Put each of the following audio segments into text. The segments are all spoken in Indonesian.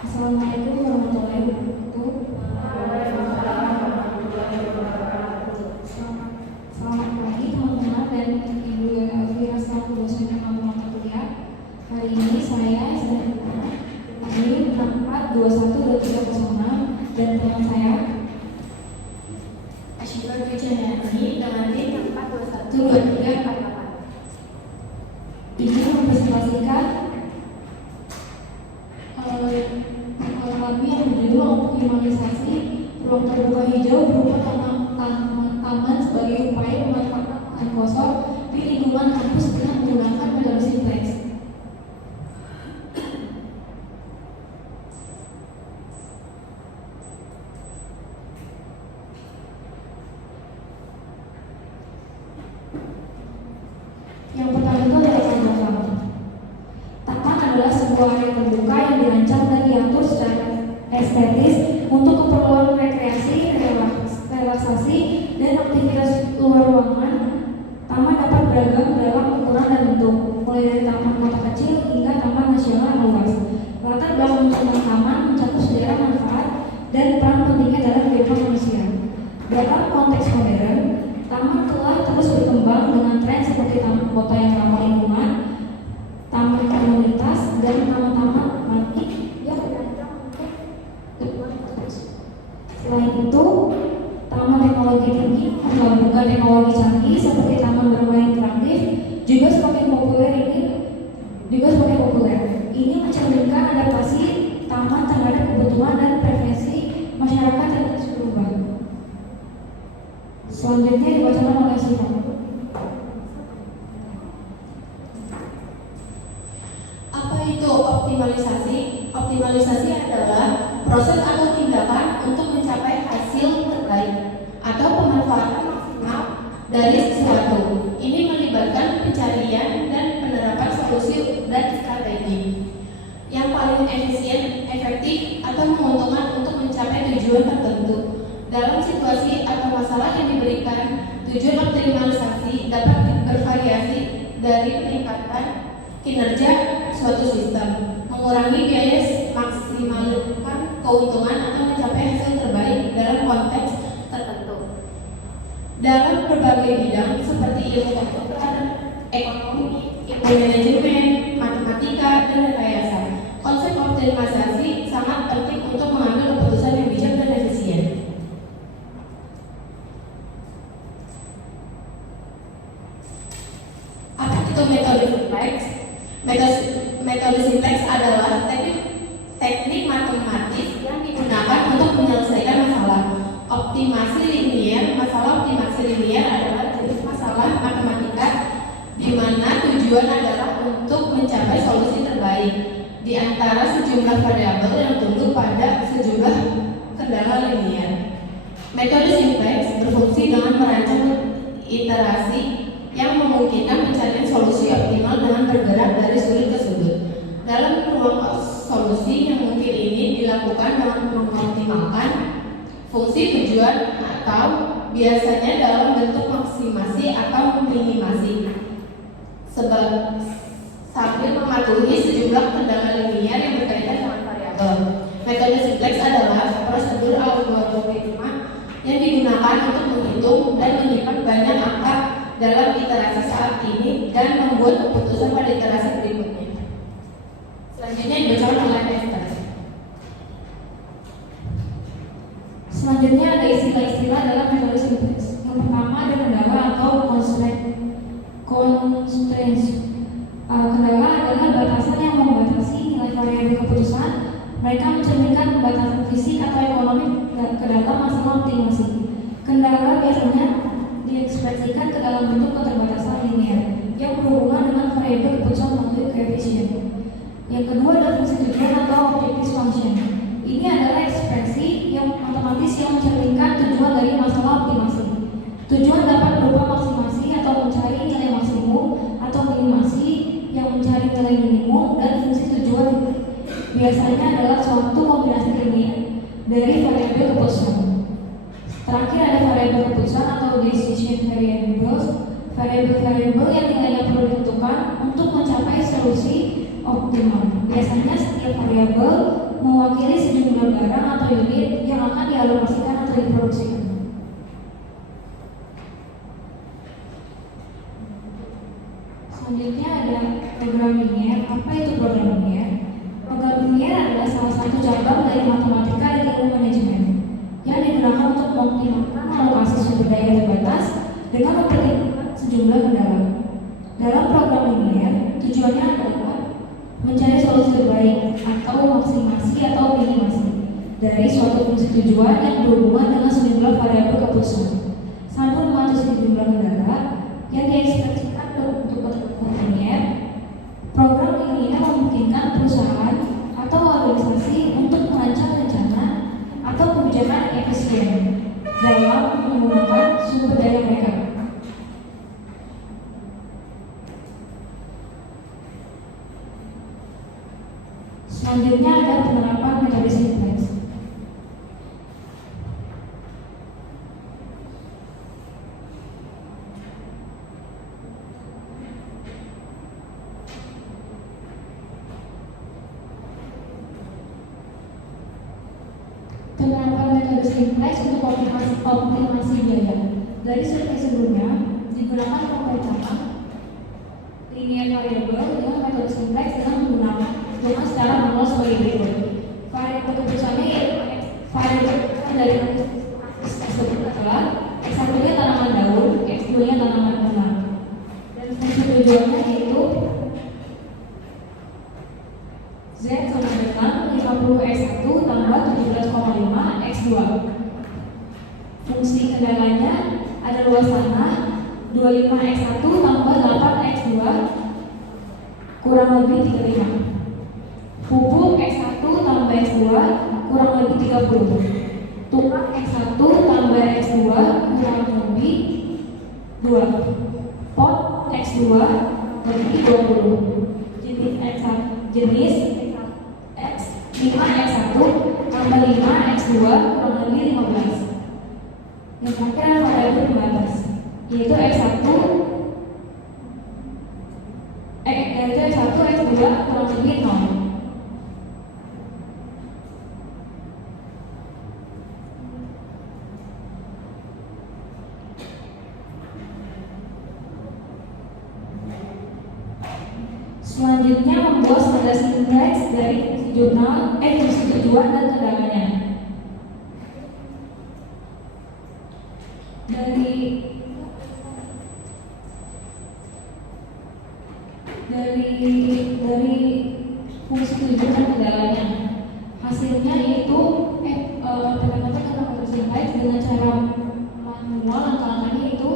Assalamualaikum warahmatullahi wabarakatuh. Selamat pagi teman-teman dan Ibu Elvira selaku dosen yang mata kuliah. Hari ini saya sedang di 421-2306 dan teman saya Asyifa Wijayani dengan NIM 421-2348. ingin mempresentasikan kami yang berjudul optimalisasi ruang terbuka hijau berupa taman sebagai upaya memanfaatkan lahan kosong di lingkungan kampus dengan menggunakan metode simplex. Yang pertama itu adalah taman. Taman adalah sebuah area terbuka yang dirancang dan diatur secara estetis untuk keperluan rekreasi, relaksasi, dan aktivitas luar ruangan. Taman dapat beragam dalam ukuran dan bentuk, mulai dari taman kota kecil hingga taman nasional yang luas. Latar belakang tentang taman mencakup sejarah manfaat dan peran pentingnya dalam kehidupan manusia. Dalam konteks modern, taman telah terus berkembang dengan tren seperti taman kota yang ramah lingkungan, taman komunitas, dan taman-taman market yang dirancang untuk tujuan tertentu. Selain itu, taman teknologi tinggi menggabungkan teknologi canggih seperti taman bermain interaktif juga semakin populer. Ini mencerminkan adaptasi taman terhadap kebutuhan dan preferensi masyarakat yang terus berubah. Selanjutnya dibacakan oleh Sifat. Apa itu optimalisasi? Optimalisasi adalah proses atau tindakan untuk mencapai hasil terbaik atau pemanfaatan maksimal dari sesuatu. Ini melibatkan pencarian dan penerapan solusi dan strategi yang paling efisien, efektif, atau menguntungkan untuk mencapai tujuan tertentu. Dalam situasi atau masalah yang diberikan, tujuan optimalisasi dapat bervariasi dari peningkatan kinerja suatu sistem, mengurangi biaya, maksimalkan keuntungan, atau mencapai hasil terbaik dalam konteks tertentu. Dalam berbagai bidang seperti ilmu komputer, ekonomi, ilmu manajemen, matematika, dan rekayasa, konsep optimalisasi sangat penting untuk mengambil keputusan yang bijak dan efisien. Apa itu metode simplex? Metode simplex adalah teknik matematis yang digunakan untuk menyelesaikan masalah. Optimasi linier. Masalah optimasi linier adalah jenis masalah matematika di mana tujuan adalah untuk mencapai solusi terbaik di antara sejumlah variabel yang tunduk pada sejumlah kendala linier. Metode simplex berfungsi dengan merancang iterasi yang memungkinkan pencarian solusi optimal dengan bergerak dari sudut ke sudut. Dalam ruang solusi yang mungkin ini dilakukan dengan mengoptimalkan fungsi tujuan atau biasanya dalam bentuk maksimasi atau minimasi sambil mematuhi sejumlah kendala linier yang berkaitan dengan variabel. Metode simplex adalah prosedur algoritma yang digunakan untuk menghitung dan menyimpan banyak angka dalam iterasi saat ini dan membuat keputusan pada iterasi berikutnya. Selanjutnya dibacakan oleh Esther. Selanjutnya ada istilah-istilah dalam metode simplex. Yang pertama ada kendala atau constraints. Kendala adalah batasan yang membatasi nilai variabel keputusan. Mereka mencerminkan batasan fisik atau ekonomi ke dalam masalah optimasi. Kendala biasanya diekspresikan ke dalam bentuk keterbatasan linier yang berhubungan dengan variabel keputusan melalui koefisien. Yang kedua adalah fungsi tujuan atau objective function. Ini adalah ekspresi yang matematis yang mencerminkan tujuan dari masalah optimasi. Tujuan dapat berupa maksimasi atau mencari nilai maksimum atau minimasi yang mencari nilai minimum, dan fungsi tujuan biasanya adalah suatu kombinasi linier dari variabel keputusan. Terakhir ada variabel keputusan atau decision variables, variabel-variabel yang nilainya perlu ditentukan untuk mencapai solusi optimal. Biasanya setiap variabel mewakili sejumlah barang atau unit yang akan dialokasikan atau diproduksikan. Selanjutnya ada program linier. Apa itu program linier? Program linier adalah salah satu cabang dari matematika dan ilmu manajemen yang digunakan untuk mengoptimalkan alokasi sumber daya terbatas dengan mempertimbangkan sejumlah kendala. Dalam program linier, tujuannya adalah mencari solusi terbaik atau maksimasi atau minimasi dari suatu fungsi tujuan yang berhubungan dengan sejumlah variabel keputusan sambil mengatur sejumlah kendala yang diekspresikan untuk program linier. Program linier memungkinkan perusahaan atau organisasi untuk merancang rencana atau kebijakan efisien dalam menggunakan sumber daya mereka. Selanjutnya ada penerapan metode simplex. Penerapan metode simplex untuk optimasi biaya. Dari survei sebelumnya digunakan pemecatan linear variabel dengan metode simplex dengan secara manual sebagai berikut. Variabel keputusannya yaitu variabel dari tersebut adalah X1-nya tanaman daun, X2-nya tanaman bunga, dan fungsi tujuannya yaitu Z sama dengan 50X1 tambah 17,5 X2. Fungsi kendalanya ada luas tanah 25X1 tambah 8X2 kurang lebih 35. Pupuk X1 tambah X2 kurang lebih 30. Tukang X1 tambah X2 kurang lebih 2. Pot X2 lebih 20. Jenis X5X1 tambah 5X2 kurang lebih 15. Yang terakhir variabel pembatas yaitu X1 X2 kurang lebih 0. Selanjutnya membuat standar simplex dari fungsi tujuan dan kendalanya. Dari fungsi tujuan dan kendalanya. Hasilnya yaitu teman-teman akan simplex dengan cara manual. Langkah-langkahnya itu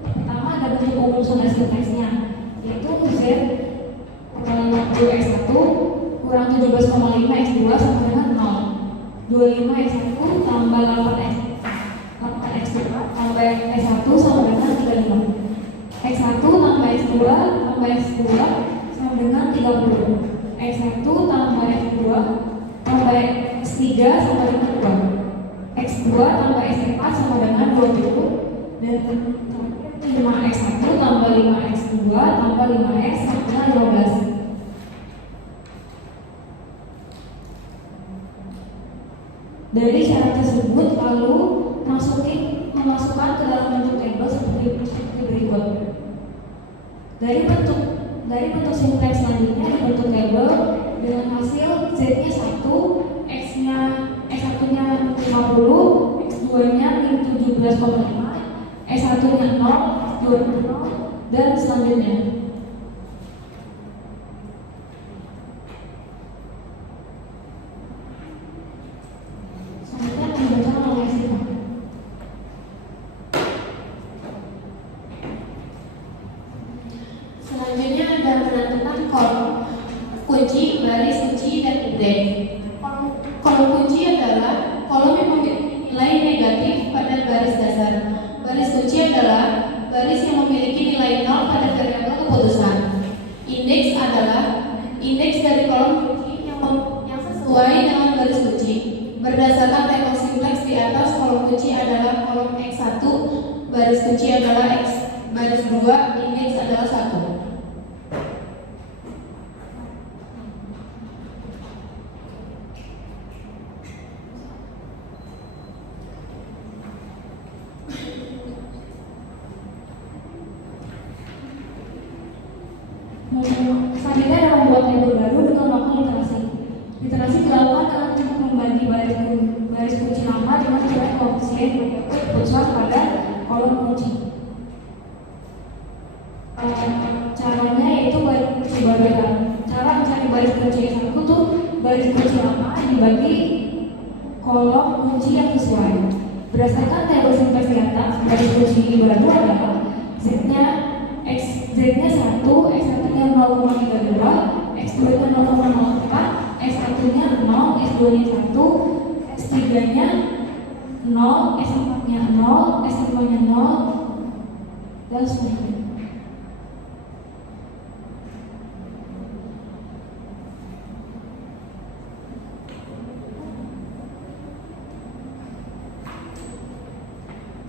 pertama ada bentuk umum standar simplexnya yaitu Z 50X1 kurang 17,5 X2 sama dengan 0. 25X1 tambah 8X2 tambah X1 sama dengan 35. X1 tambah X2 tambah X2 sama dengan 30. X1 tambah X2 tambah X3 sama dengan 2. X2 tambah X4 sama dengan 20. Dan 5X1 tambah 5X2 tambah 5X sama dengan 15. Dari syarat tersebut lalu memasukkan ke dalam bentuk tabel seperti berikut. Dari bentuk simplex selanjutnya dibentuk tabel dengan hasil Z-nya 1, X1-nya 50, X2-nya 17,5, S1-nya 0, S2-nya 0, dan selanjutnya. Selanjutnya ada menentukan kolom kunci, baris kunci, dan indeks. Kolom kunci adalah kolom yang memiliki nilai negatif pada baris dasar. Baris kunci adalah baris yang memiliki nilai 0 pada variabel keputusan. Indeks adalah indeks dari kolom kunci yang sesuai dengan baris kunci. Berdasarkan tabel simplex di atas, kolom kunci adalah kolom X1, baris kunci adalah X, baris 2, indeks adalah 1. Selanjutnya adalah membuat label baru dengan melakukan literasi. Literasi dilakukan dengan membagi baris kunci lama dengan nilai koefisien berikut keputusan pada kolom kunci. Caranya yaitu cara mencari baris kunci yang satu tuh baris kunci lama dibagi kolom kunci yang sesuai. Berdasarkan tabel simplex di atas, baris kunci baru adalah Z-nya 1, X1-nya 0,32, X2-nya 0,04, X1-nya 0, X2-nya 1, X3-nya 0, S4-nya 0, S5-nya 0, dan seterusnya.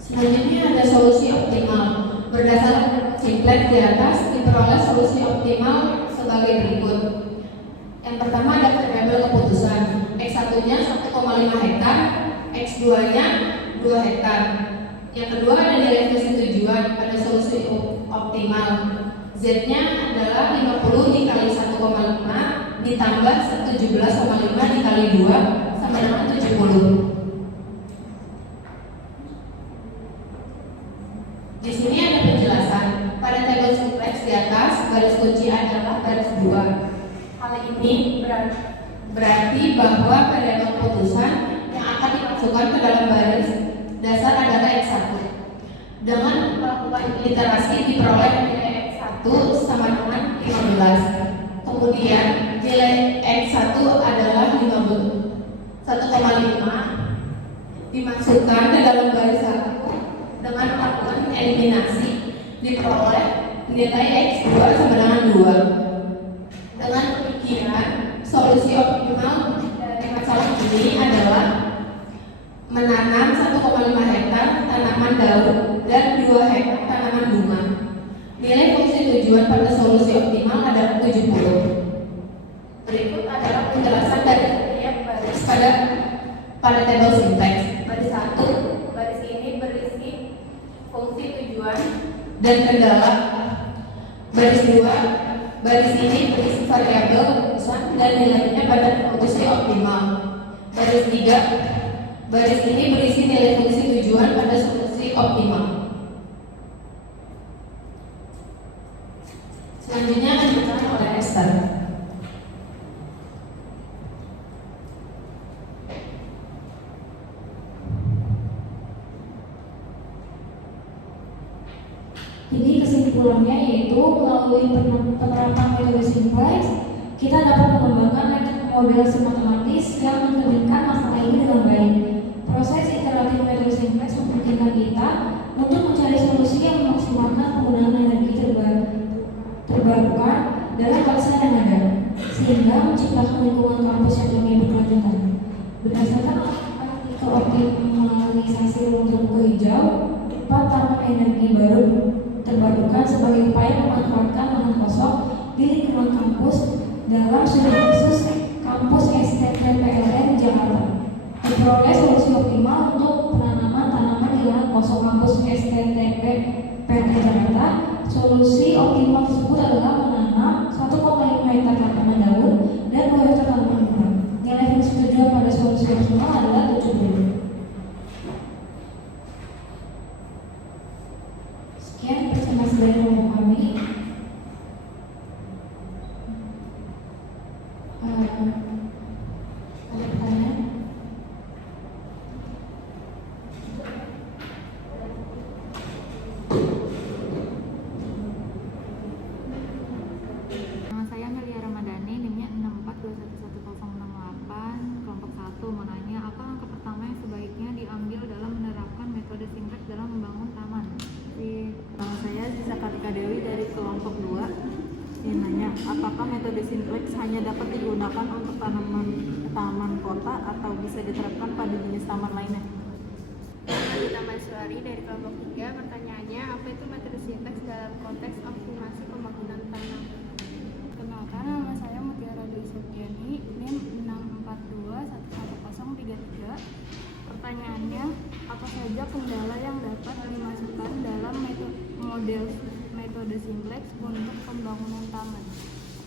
Selanjutnya ada solusi optimal. Berdasarkan simplex di atas diperoleh solusi optimal sebagai berikut. Yang pertama ada variabel keputusan. X1-nya 1,5 hektar, X2-nya 2 hektar. Yang kedua ada nilai fungsi tujuan pada solusi optimal. Z-nya adalah 50 dikali 1,5 ditambah 17,5 dikali 2 sama dengan 70. Di sini ada penjelasan. Pada tabel simplex di atas, baris kunci adalah baris 2. Hal ini berarti bahwa variabel keputusan yang akan dimasukkan ke dalam baris dasar adalah X1. Dengan melakukan iterasi diperoleh nilai X1 sama dengan 15. Kemudian nilai X1 adalah 1,5 dimasukkan ke dalam baris 1 dengan melakukan eliminasi diperoleh nilai X2 sama dengan 2. Dengan demikian, solusi optimal dari masalah ini adalah menanam 1,5 hektar tanaman daun dan 2 hektar tanaman bunga. Nilai fungsi tujuan pada solusi optimal adalah 70. Berikut adalah penjelasan dari setiap baris pada tabel simplex. Baris 1, baris ini berisi fungsi tujuan dan kendala. Baris 2, baris ini berisi variabel keputusan dan nilainya pada solusi optimal. Baris 3, baris ini berisi nilai fungsi tujuan pada solusi optimal. Selanjutnya akan diberikan oleh Esther. Jadi kesimpulannya yaitu melalui penerapan metode simplex kita dapat mengembangkan model matematis yang mencerminkan masalah ini dengan baik. Proses iteratif metode simplex memungkinkan kita untuk mencari solusi yang memaksimalkan penggunaan energi terbarukan dalam bangsa yang ada, sehingga menciptakan lingkungan kampus yang lebih berkelanjutan. Berdasarkan optimalisasi ruang terbuka hijau, 4 taman energi baru terbarukan sebagai upaya memanfaatkan lahan kosong di lingkungan kampus dalam studi khusus kampus STPPLN Jakarta. Diperoleh solusi optimal untuk penanaman tanaman di lahan kosong kampus STPPLN Jakarta. Solusi optimal tersebut adalah menanam 1,5 hektar tanaman daun dan 2 hektar tanaman bunga. Nilai fungsi tujuan pada solusi optimal adalah 70. Sekian presentasi dari kelompok kami. Ada pertanyaan? Nama saya Melia Ramadhani, NIM-nya 642111068, kelompok 1, mau nanya apa langkah pertama yang sebaiknya diambil dalam menerapkan metode simplex dalam membangun taman? Nama saya Zisa Kartika Dewi dari kelompok 2. Ini nanya, apakah metode simplex hanya dapat digunakan untuk taman kota atau bisa diterapkan pada jenis taman lainnya? Nama Suari dari kelompok 3. Pertanyaannya, apa itu metode simplex dalam konteks optimasi pembangunan tanah? Kenalkan, nama saya Mutiara Dwi Septiani, NIM 642111033. Pertanyaannya, apa saja kendala yang dapat dimasukkan dalam metode metode simplex untuk pembangunan taman?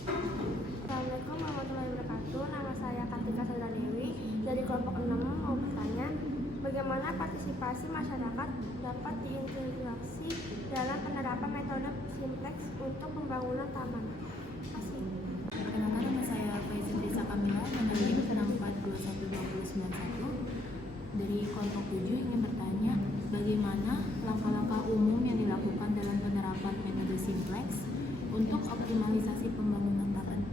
Assalamualaikum warahmatullahi wabarakatuh. Nama saya Kartika Sandra Dewi dari kelompok 6 mau bertanya, bagaimana partisipasi masyarakat dapat diintegrasi dalam penerapan metode simplex untuk pembangunan taman? Terima kasih. Perkenalkan, nama saya Faizal Risa Kamila dari NIM 4212091 dari kelompok 7 ingin bertanya, bagaimana langkah-langkah umum yang dilakukan dalam penerapan metode simplex untuk optimalisasi pembangunan taman?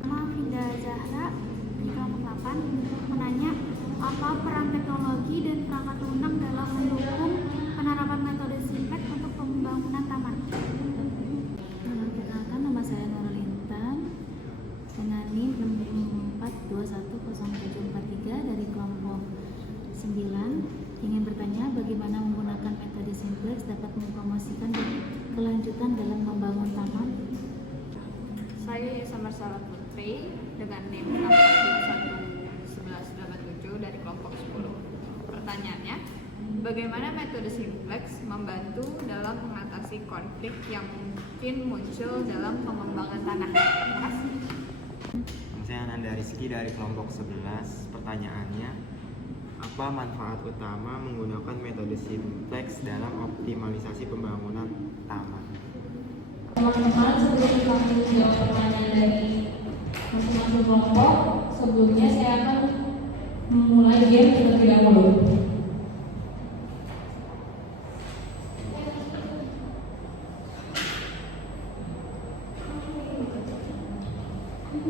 Nama Finda Zahra di kelompok 8 menanya, apa peran teknologi dan perangkat lunak dalam mendukung penerapan metode simplex untuk pembangunan taman? Perkenalkan, nama saya Nurul Intan dengan NIM 6421073 dari kelompok 9 ingin bertanya, bagaimana menggunakan metode simplex dapat mempromosikan kelanjutan dalam membangun taman? Saya Samar Salah Putri dengan NIM 6411187 dari kelompok 10. Pertanyaannya, bagaimana metode simplex membantu dalam mengatasi konflik yang mungkin muncul dalam pengembangan tanah? Terima kasih. Saya Ananda Rizky dari kelompok 11. Pertanyaannya, apa manfaat utama menggunakan metode simplex dalam optimalisasi pembangunan taman? Teman-teman, sebelum kami menjawab pertanyaan dari masing-masing kelompok, sebelumnya saya akan memulai game terlebih dahulu.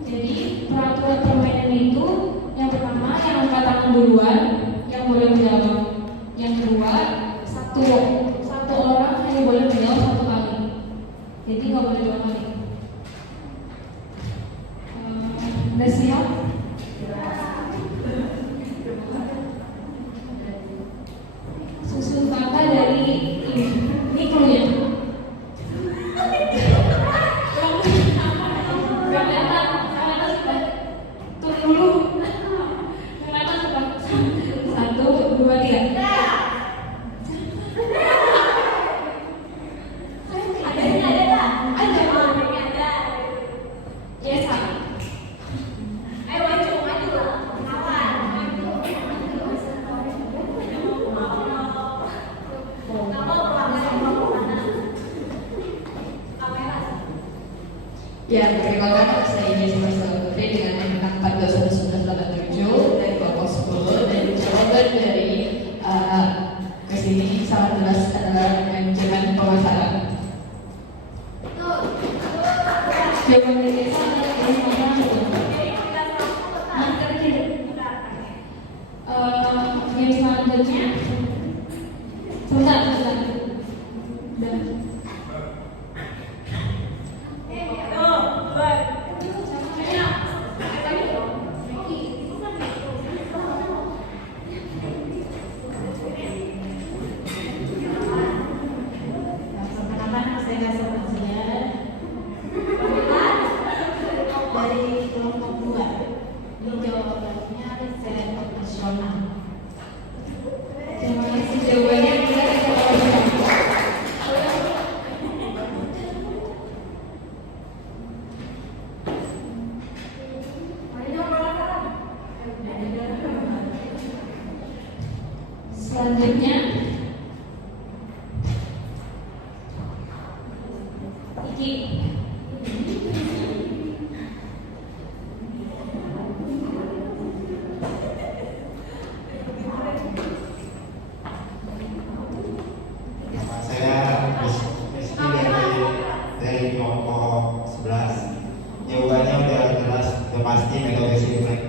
Jadi peraturan permainan itu yang pertama yang angkat tangan duluan yang boleh menjawab. Yang kedua satu orang hanya boleh menjawab satu kali. Jadi nggak boleh dua kali. Udah siap? Susun kata dari ini clue-nya. Ya, perkenalkan saya Ines Marcella Putri dengan NIM 4211187 dari kelompok 10 dan jawaban dari kesini sangat jelas adalah manajemen pemasaran. Jawaban dari saya adalah yang selanjutnya. Sebentar. Udah. Dari kelompok 2 ini jawabannya riset nasional. Terima kasih jawabannya. Kita selanjutnya Iki. Dari kelompok 11. Jawabannya udah jelas, udah pasti metode simplex.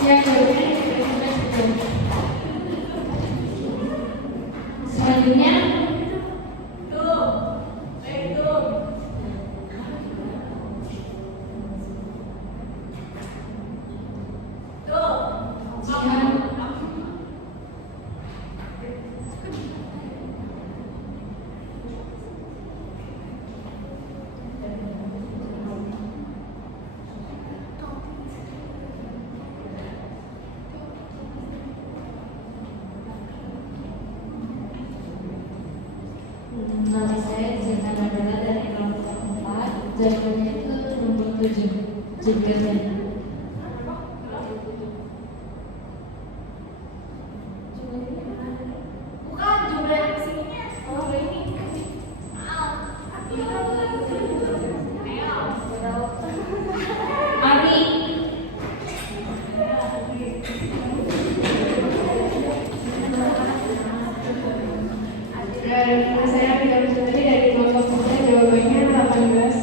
Ya, jawabannya betul. Selanjutnya jumlahnya. Bukan jumlah aslinya. Oh ini. Ari. Saya tidak mencuri dari kelompok kita, jawabannya 18.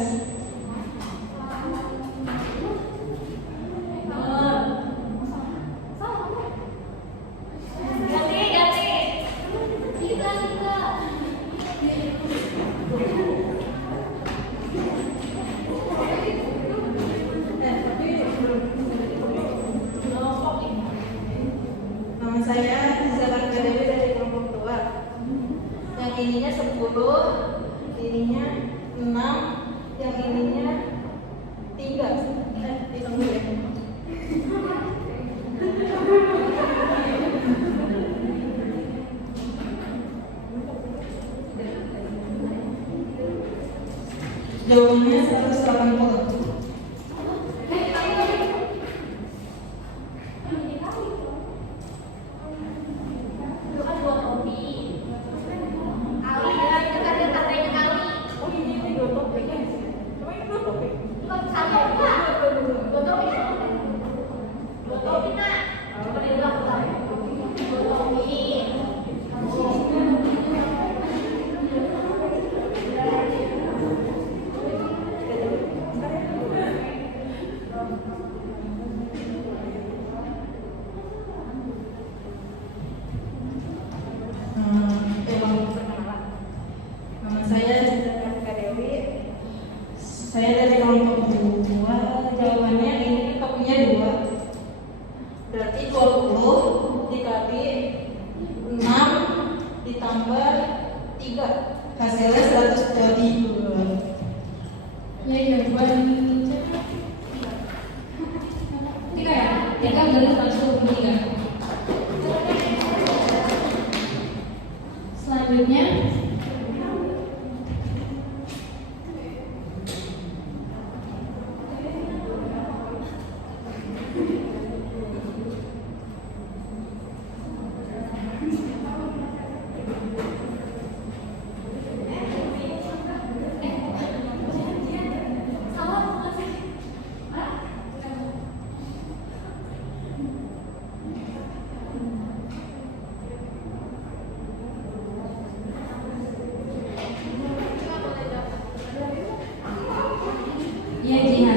Nama saya Zara Dewi dari kelompok 2. Yang ininya 10, ininya 6, yang ininya 3. Hitung dulu ya. Jawabannya 180. Nama saya Zara Dewi. Saya dari kelompok 2. Jawabannya ini topinya 2. Berarti 20 dikali 6 ditambah 3. Hasilnya 100 jadi 2. Ya, jawaban 3 ya? 3 dari 123. Selanjutnya ya, Jihan.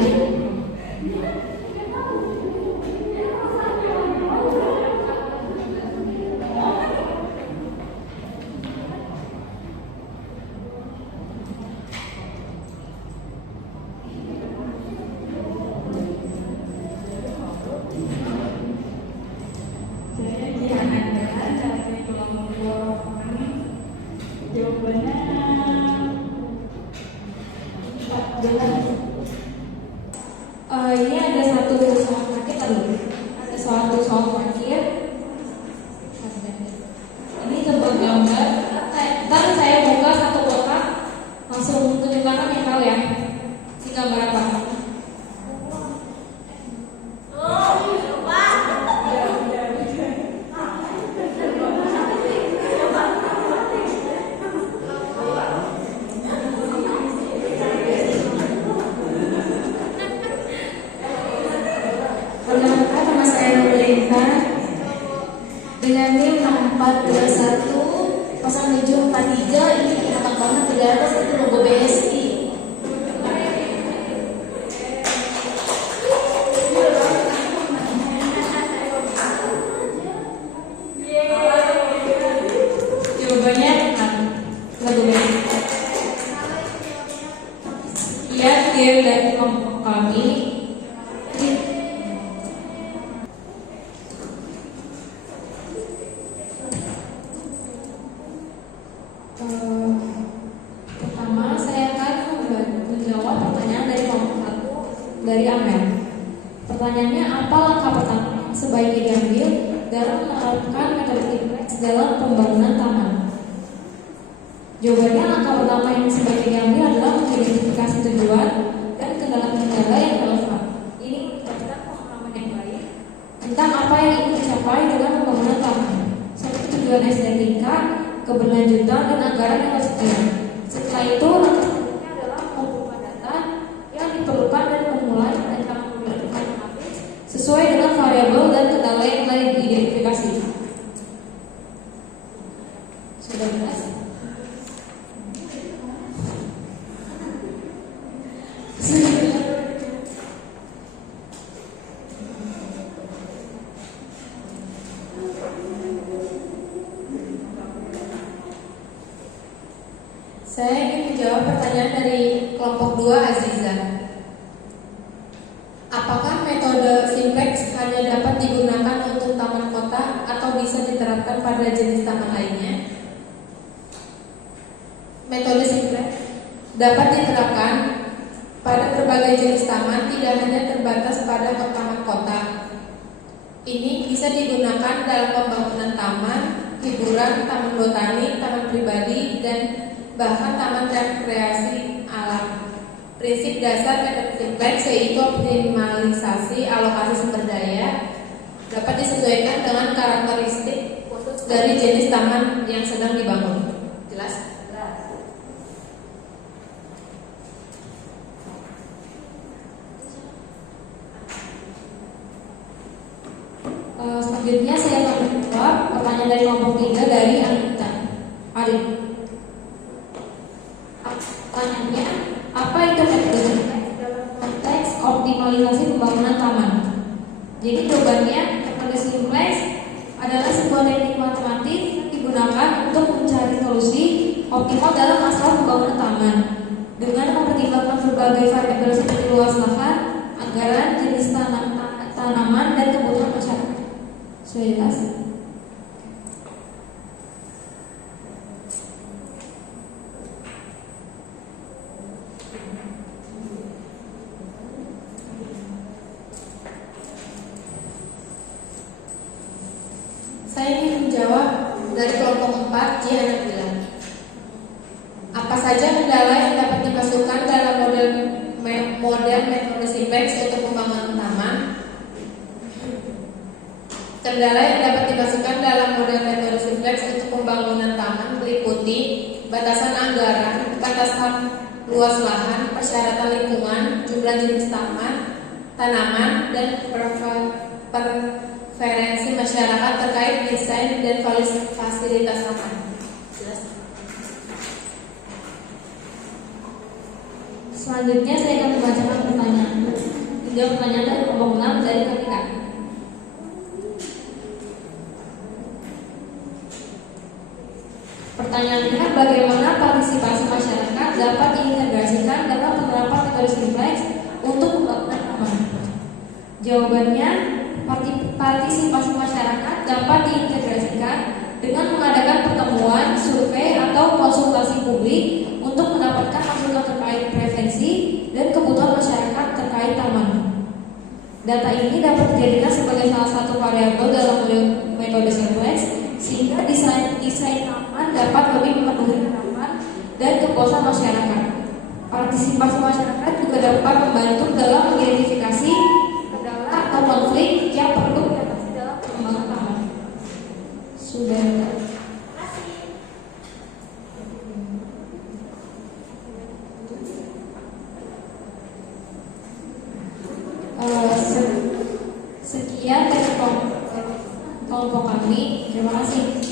Saya Jihan Andrea dari kelompok 2. Jawabannya 14. Ini ada satu soal terakhir tadi. Ada suatu soal terakhir. Ini sebuah gambar. Ntar saya buka satu kotak, langsung tunjukkan yang tahu ya. Si gambar apa? Perkenalkan, nama saya Nurul Intan dengan NIM 6421 0743. Ini enak banget, di atas itu logo BSI. Jawabannya logo BSI. Iya, dia dari kelompok kami. Pertama, saya akan menjawab pertanyaan dari kelompok 1 dari Amel. Pertanyaannya, apa langkah pertama yang sebaiknya diambil dalam menerapkan metode Simplex dalam pembangunan taman? Jawabannya, langkah pertama yang sebaiknya diambil adalah mengidentifikasi tujuan dan kendala-kendala yang relevan. Ini tentang apa yang ingin dicapai dengan pembangunan taman, seperti tujuan estetika, keberlanjutan, dan anggaran yang tersedia. Setelah itu, langkah selanjutnya adalah mengumpulkan data yang diperlukan dan memulai perencanaan pembangunan matematis sesuai dengan variabel dan kendala yang telah diidentifikasi. Sudah jelas? Saya ingin menjawab pertanyaan dari kelompok 2 Aziza. Apakah metode simplex hanya dapat digunakan untuk taman kota atau bisa diterapkan pada jenis taman lainnya? Metode simplex dapat diterapkan pada berbagai jenis taman, tidak hanya terbatas pada taman kota. Ini bisa digunakan dalam pembangunan taman, hiburan, taman botani, taman pribadi, dan bahkan taman rekreasi alam. Prinsip dasar metode simplex yaitu optimalisasi alokasi sumber daya dapat disesuaikan dengan karakteristik khusus dari jenis taman yang sedang dibangun. Jelas? Selanjutnya saya akan menjawab pertanyaan dari kelompok 3 dari Anita. Arif. Pertanyaannya, apa itu metode simplex dalam konteks optimalisasi pembangunan taman? Jadi jawabannya, metode simplex adalah sebuah teknik matematis yang digunakan untuk mencari solusi optimal dalam masalah pembangunan taman dengan mempertimbangkan berbagai variabel seperti luas lahan, anggaran, jenis tanaman, dan kebutuhan masyarakat. Sudah jelas? Saya ingin menjawab dari kelompok 4 Jiana bilang, apa saja kendala yang dapat dimasukkan dalam model metode simplex untuk pembangunan taman? Kendala yang dapat dimasukkan dalam model metode simplex untuk pembangunan taman meliputi batasan anggaran, batasan luas lahan, persyaratan lingkungan, jumlah jenis taman, tanaman, dan preferensi masyarakat terkait desain dan fasilitas taman. Jelas? Selanjutnya saya akan membacakan pertanyaan. Tiga pertanyaan dari kelompok 6 dari Katika. Pertanyaannya, bagaimana partisipasi masyarakat dapat diintegrasikan dalam penerapan metode simplex untuk pembangunan taman? Jawabannya, partisipasi masyarakat dapat diintegrasikan dengan mengadakan pertemuan, survei, atau konsultasi publik untuk mendapatkan masukan terkait preferensi dan kebutuhan masyarakat terkait taman. Data ini dapat dijadikan sebagai salah satu variabel dalam metode simplex sehingga desain taman dapat lebih memenuhi harapan dan kepuasan masyarakat. Partisipasi masyarakat juga dapat membantu dalam mengidentifikasi kendala atau konflik yang perlu diatasi dalam pengembangan taman. Sudah. Sekian dari kelompok kami. Terima kasih.